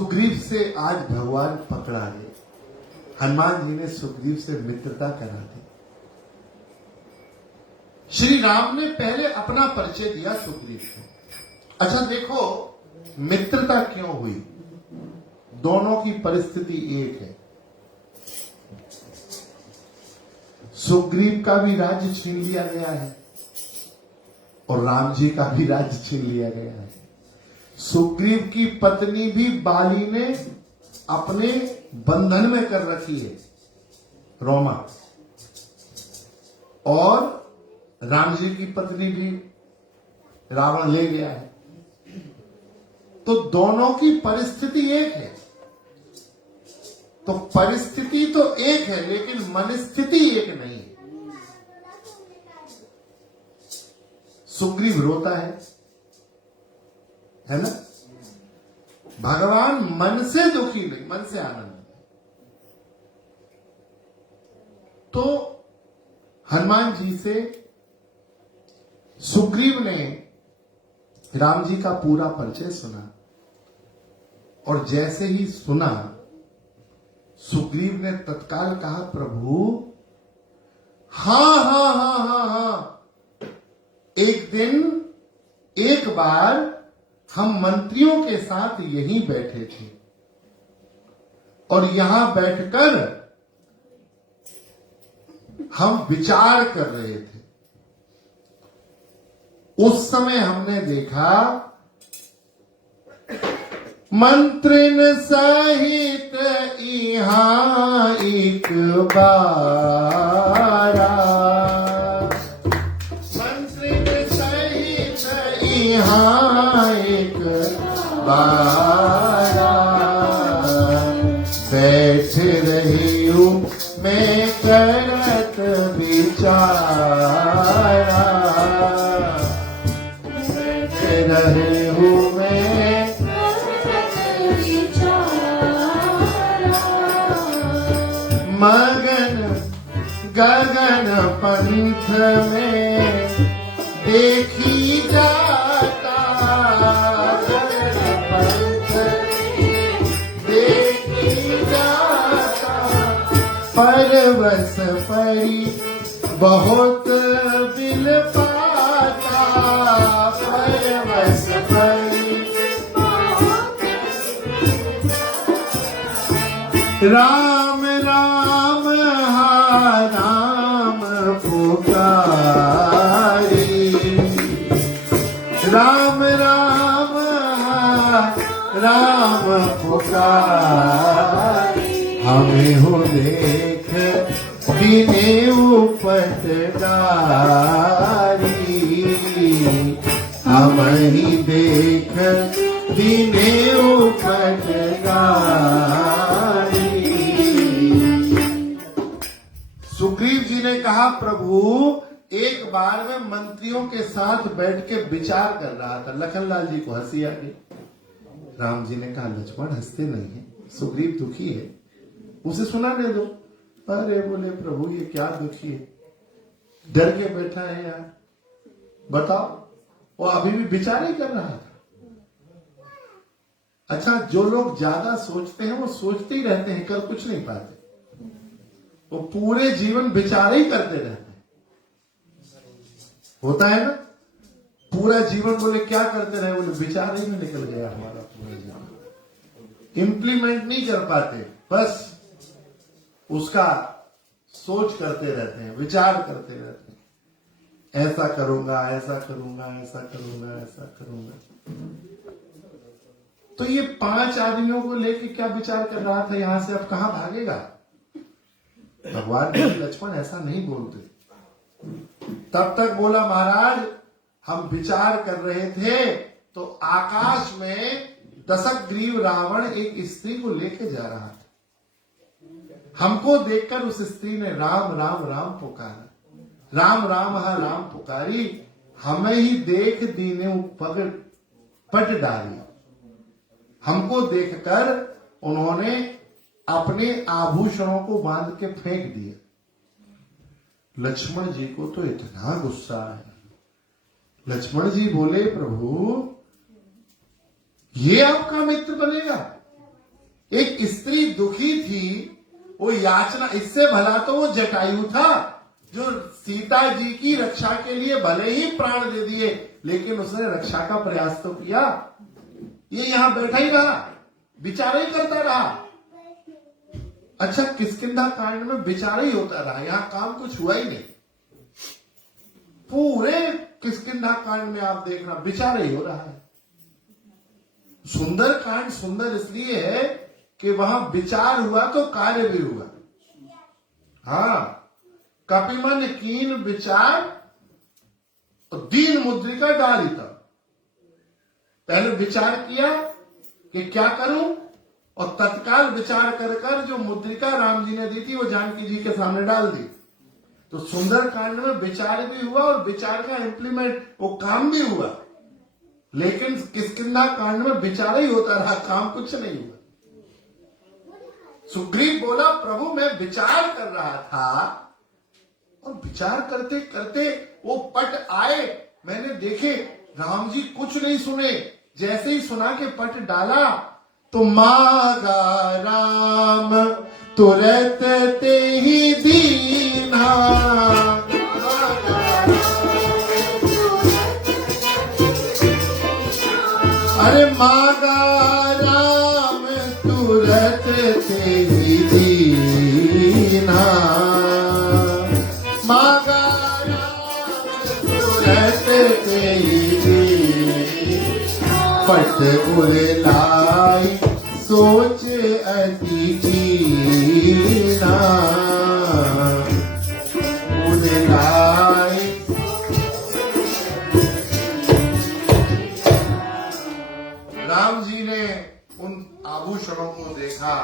सुग्रीव से आज भगवान पकड़ा गए। हनुमान जी ने सुग्रीव से मित्रता करा दी। श्री राम ने पहले अपना परिचय दिया सुग्रीव को। अच्छा देखो, मित्रता क्यों हुई? दोनों की परिस्थिति एक है। सुग्रीव का भी राज्य छीन लिया गया है और राम जी का भी राज्य छीन लिया गया है। सुग्रीव की पत्नी भी बाली ने अपने बंधन में कर रखी है, रोमा, और राम जी की पत्नी भी रावण ले गया है। तो दोनों की परिस्थिति एक है। तो परिस्थिति तो एक है लेकिन मनस्थिति एक नहीं है। सुग्रीव रोता है ना? भगवान मन से दुखी नहीं, मन से आनंद। तो हनुमान जी से सुग्रीव ने राम जी का पूरा परिचय सुना, और जैसे ही सुना सुग्रीव ने तत्काल कहा, प्रभु हाँ हाँ हाँ हाँ हाँ, एक दिन एक बार हम मंत्रियों के साथ यहीं बैठे थे और यहां बैठकर हम विचार कर रहे थे। उस समय हमने देखा मंत्रिन सहित इहां एक बारा, मंत्रिन सहित इहां एक बारा, बैठ रही हूं मैं करत विचारा, बैठ रही हूं मैं मगन गगन पंथ में देखी जाता, गगन पंथ में देखी जाता, परवश परी बहुत बिल पाता, परवश परी राम राम हा राम पुकारी, राम राम हा राम पुकारी, हमें हो देख बिने उपट डारी, हम ही देख बिने उपट डारी। सुग्रीव जी ने कहा, प्रभु एक बार मैं मंत्रियों के साथ बैठ के विचार कर रहा था। लखनलाल जी को हंसी आ गई। राम जी ने कहा, लक्ष्मण हंसते नहीं है, सुग्रीव दुखी है, उसे सुनाने दो। अरे बोले, प्रभु ये क्या दुखी है, डर के बैठा है यार, बताओ। वो अभी भी विचार ही कर रहा था। अच्छा, जो लोग ज्यादा सोचते हैं वो सोचते ही रहते हैं, कर कुछ नहीं पाते। वो पूरे जीवन विचार ही करते रहते हैं। होता है ना, पूरा जीवन बोले क्या करते रहे, बोले विचार ही में निकल गया हमारा पूरा जीवन। इंप्लीमेंट नहीं कर पाते, बस उसका सोच करते रहते हैं, विचार करते रहते हैं, ऐसा करूंगा, ऐसा करूंगा, ऐसा करूंगा, ऐसा करूंगा। तो ये 5 आदमियों को लेके क्या विचार कर रहा था, यहां से अब कहां भागेगा? भगवान ने लक्ष्मण ऐसा नहीं बोलते। तब तक बोला, महाराज हम विचार कर रहे थे तो आकाश में दशग्रीव रावण एक स्त्री को लेके जा रहा था। हमको देखकर उस स्त्री ने राम राम राम पुकारा, राम राम हा राम पुकारी, हमें ही देख दीने पट डाली। हमको देखकर उन्होंने अपने आभूषणों को बांध के फेंक दिया। लक्ष्मण जी को तो इतना गुस्सा है। लक्ष्मण जी बोले, प्रभु ये आपका मित्र बनेगा? एक स्त्री दुखी थी, वो याचना, इससे भला तो वो जटायु था जो सीता जी की रक्षा के लिए भले ही प्राण दे दिए, लेकिन उसने रक्षा का प्रयास तो किया। ये यहां बैठा ही रहा, विचार ही करता रहा। अच्छा, किष्किंधा कांड में विचार ही होता रहा, यहां काम कुछ हुआ ही नहीं। पूरे किष्किंधा कांड में आप देखना विचार ही हो रहा है। सुंदर कांड सुंदर इसलिए है कि वहां विचार हुआ तो कार्य भी हुआ। हाँ, कपिमन कीन विचार और दीन मुद्रिका डालिता। पहले विचार किया कि क्या करूं, और तत्काल विचार कर कर जो मुद्रिका राम जी ने दी थी वो जानकी जी के सामने डाल दी। तो सुंदर कांड में विचार भी हुआ और विचार का इम्प्लीमेंट, वो काम भी हुआ। लेकिन किष्किंधा कांड में विचार ही होता रहा, काम कुछ नहीं हुआ। सुग्रीव बोला, प्रभु मैं विचार कर रहा था, और विचार करते करते वो पट आए, मैंने देखे राम जी कुछ नहीं सुने। जैसे ही सुना के पट डाला तो मागा राम तुरंत ते ही दीना। अरे मागा राम तुरंत ते ही दीना, मागा राम तुरंत ते ही दीना। पट उड़लाई सोच अति कीना, उड़लाई। राम जी ने उन आभूषणों को देखा,